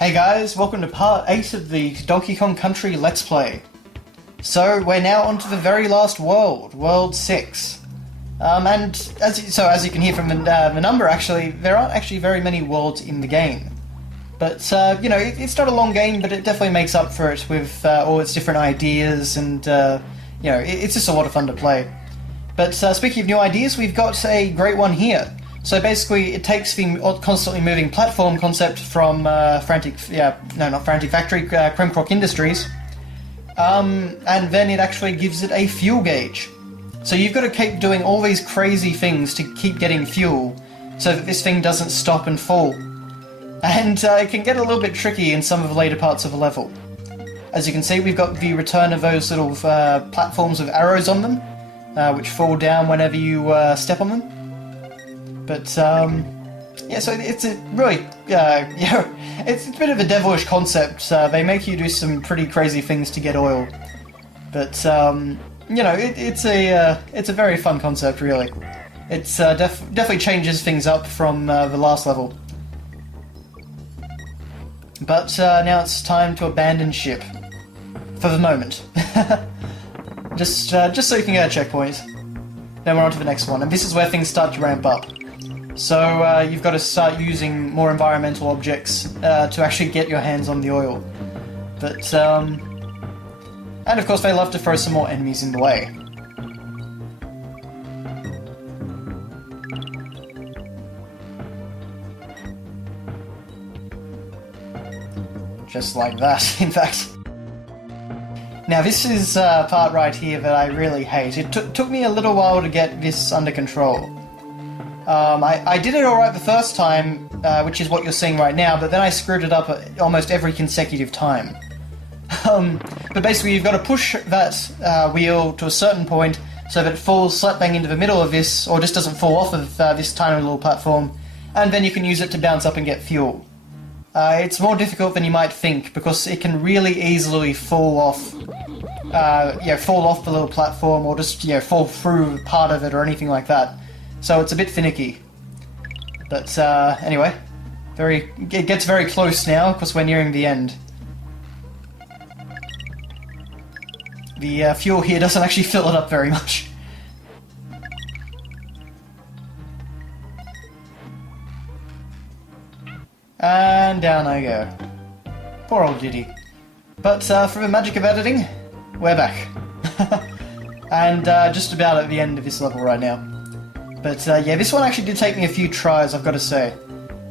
Hey guys, welcome to part 8 of the Donkey Kong Country Let's Play. So, we're now on to the very last world, World 6. And as you can hear from the number, actually, there aren't actually very many worlds in the game. But, it's not a long game, but it definitely makes up for it with all its different ideas, and, it's just a lot of fun to play. But speaking of new ideas, we've got a great one here. So basically, it takes the constantly moving platform concept from Frantic Factory, Kremkrok Industries, and then it actually gives it a fuel gauge. So you've got to keep doing all these crazy things to keep getting fuel, so that this thing doesn't stop and fall. And it can get a little bit tricky in some of the later parts of the level. As you can see, we've got the return of those little platforms with arrows on them, which fall down whenever you step on them. But, so it's a really, it's a bit of a devilish concept. They make you do some pretty crazy things to get oil. But, it's a very fun concept, really. It's definitely changes things up from the last level. But now it's time to abandon ship. For the moment. just so you can get a checkpoint. Then we're on to the next one, and this is where things start to ramp up. So you've got to start using more environmental objects to actually get your hands on the oil. But, and of course they love to throw some more enemies in the way. Just like that, in fact. Now this is part right here that I really hate. It took me a little while to get this under control. I did it alright the first time, which is what you're seeing right now, but then I screwed it up almost every consecutive time. But basically you've got to push that wheel to a certain point so that it falls slap bang into the middle of this, or just doesn't fall off of this tiny little platform, and then you can use it to bounce up and get fuel. It's more difficult than you might think, because it can really easily fall off the little platform, or just fall through part of it or anything like that. So it's a bit finicky. But anyway, it gets very close now, because we're nearing the end. The fuel here doesn't actually fill it up very much. And down I go. Poor old Diddy. But for the magic of editing, we're back. And just about at the end of this level right now. But this one actually did take me a few tries, I've got to say.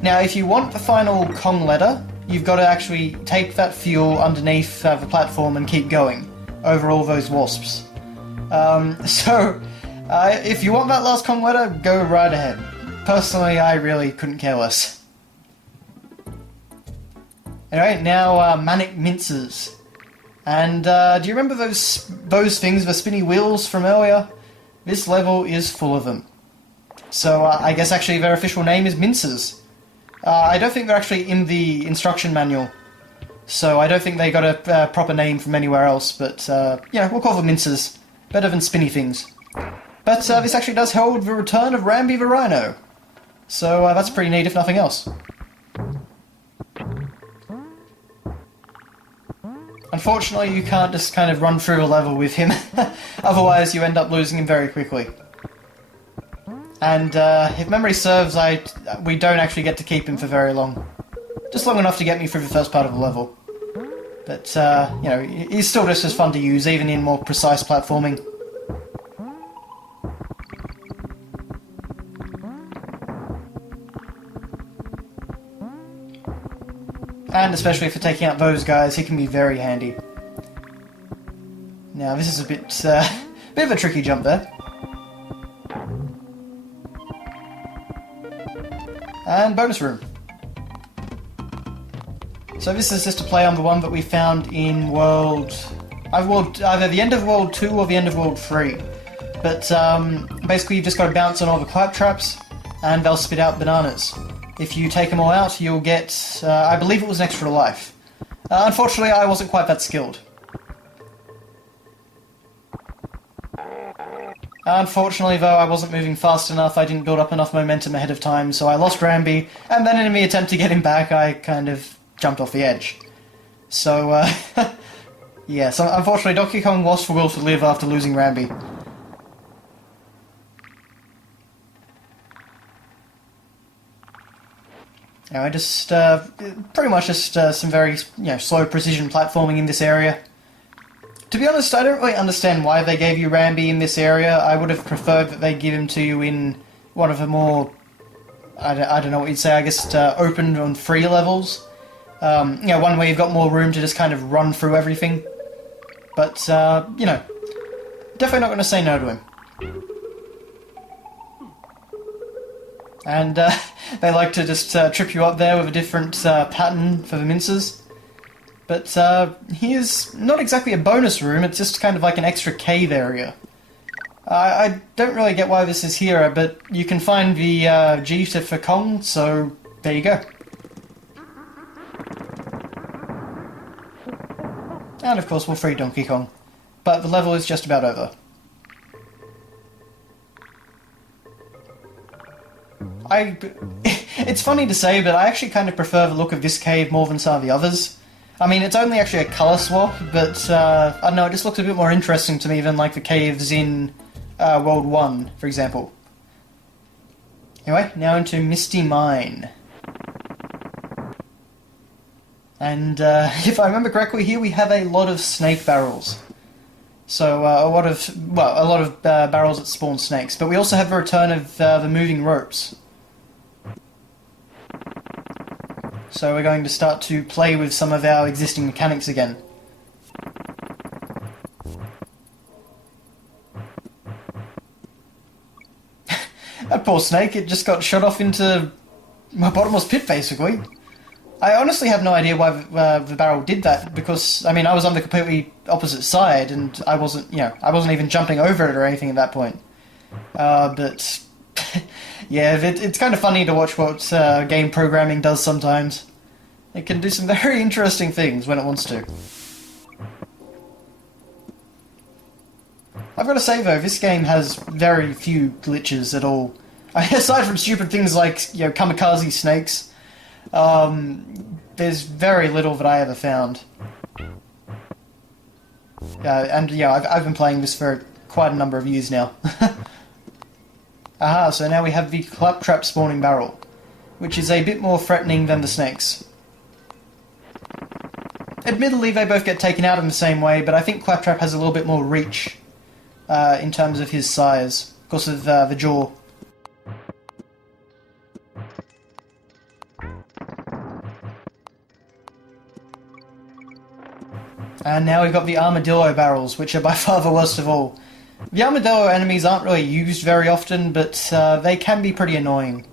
Now, if you want the final Kong letter, you've got to actually take that fuel underneath the platform and keep going over all those wasps. If you want that last Kong letter, go right ahead. Personally, I really couldn't care less. Anyway, now Manic Minces. And do you remember those things, the spinny wheels from earlier? This level is full of them. So I guess actually their official name is Minces. I don't think they're actually in the instruction manual. So I don't think they got a proper name from anywhere else, but we'll call them Minces. Better than spinny things. But this actually does hold the return of Rambi the Rhino. So that's pretty neat if nothing else. Unfortunately, you can't just kind of run through a level with him, otherwise you end up losing him very quickly. And if memory serves, we don't actually get to keep him for very long. Just long enough to get me through the first part of the level. But, he's still just as fun to use, even in more precise platforming. And especially for taking out those guys, he can be very handy. Now, this is a bit of a tricky jump there. And bonus room. So this is just to play on the one that we found in either the end of World 2 or the end of World 3. But basically you've just got to bounce on all the clap traps, and they'll spit out bananas. If you take them all out, you'll get, I believe it was an extra life. Unfortunately, I wasn't quite that skilled. Unfortunately, though, I wasn't moving fast enough, I didn't build up enough momentum ahead of time, so I lost Rambi, and then in the attempt to get him back, I kind of jumped off the edge. So, yeah, so unfortunately Donkey Kong lost the will to live after losing Rambi. Now, I just, pretty much just some very, slow precision platforming in this area. To be honest, I don't really understand why they gave you Rambi in this area. I would have preferred that they give him to you in one of the more, I don't know what you'd say, I guess, open and free levels. One where you've got more room to just kind of run through everything. But, definitely not going to say no to him. And they like to just trip you up there with a different pattern for the minces. But here's not exactly a bonus room, it's just kind of like an extra cave area. I don't really get why this is here, but you can find the G for Kong, so there you go. And of course we'll free Donkey Kong. But the level is just about over. It's funny to say, but I actually kind of prefer the look of this cave more than some of the others. I mean, it's only actually a colour swap, but I don't know, it just looks a bit more interesting to me than like the caves in World 1, for example. Anyway, now into Misty Mine. And if I remember correctly, here we have a lot of snake barrels. So a lot of barrels that spawn snakes. But we also have a return of the moving ropes. So we're going to start to play with some of our existing mechanics again. That poor snake, it just got shot off into my bottomless pit, basically. I honestly have no idea why the barrel did that, because, I mean, I was on the completely opposite side, and I wasn't even jumping over it or anything at that point. But, yeah, it's kind of funny to watch what game programming does sometimes. It can do some very interesting things when it wants to. I've got to say, though, this game has very few glitches at all. Aside from stupid things like, kamikaze snakes, there's very little that I ever found. I've been playing this for quite a number of years now. Aha, so now we have the claptrap spawning barrel, which is a bit more threatening than the snakes. Admittedly, they both get taken out in the same way, but I think Claptrap has a little bit more reach in terms of his size, because of the jaw. And now we've got the Armadillo barrels, which are by far the worst of all. The Armadillo enemies aren't really used very often, but they can be pretty annoying.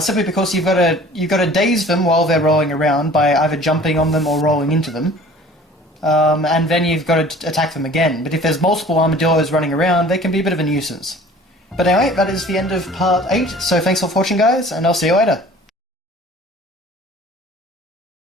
Simply because you've got to daze them while they're rolling around by either jumping on them or rolling into them. And then you've got to attack them again. But if there's multiple armadillos running around, they can be a bit of a nuisance. But anyway, that is the end of part 8, so thanks for watching, guys, and I'll see you later.